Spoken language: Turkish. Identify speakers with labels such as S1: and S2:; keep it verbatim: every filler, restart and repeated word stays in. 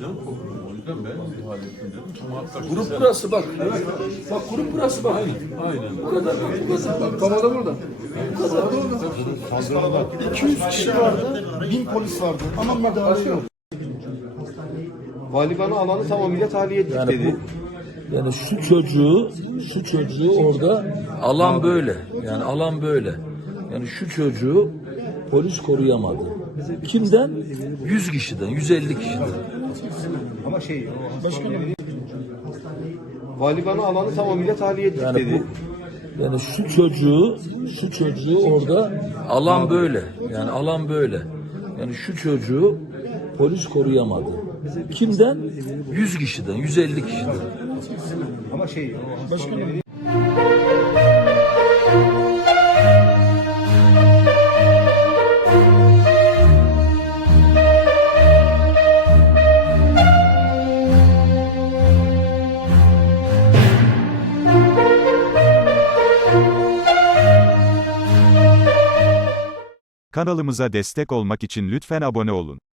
S1: canım kokuyor. O yüzden ben müdahale ettim dedim. Muhakkak
S2: Grup
S1: sen-
S2: burası bak. Evet. Bak grup burası bak.
S1: Aynen.
S2: Bu kadar bak. Bu kadar bak. Kamera burada. Bu kadar burada.
S3: iki yüz kişi vardı, bin polis vardı ama müdahale yok.
S4: Vali bana alanı tamamıyla tahliye ettik
S2: Yani
S4: dedi.
S2: bu, yani şu çocuğu, şu çocuğu orada alan böyle. Yani alan böyle. Yani şu çocuğu polis koruyamadı. Kimden? yüz kişiden, yüz elli kişiden.
S4: Ama şey, Vali bana alanı tamamıyla tahliye ettik
S2: Yani
S4: dedi.
S2: bu, yani şu çocuğu, şu çocuğu orada alan böyle. Yani alan böyle. Yani şu çocuğu polis koruyamadı. Kimden? yüz kişiden, yüz elli kişiden.
S4: Ama şey,
S5: Kanalımıza destek olmak için lütfen abone olun.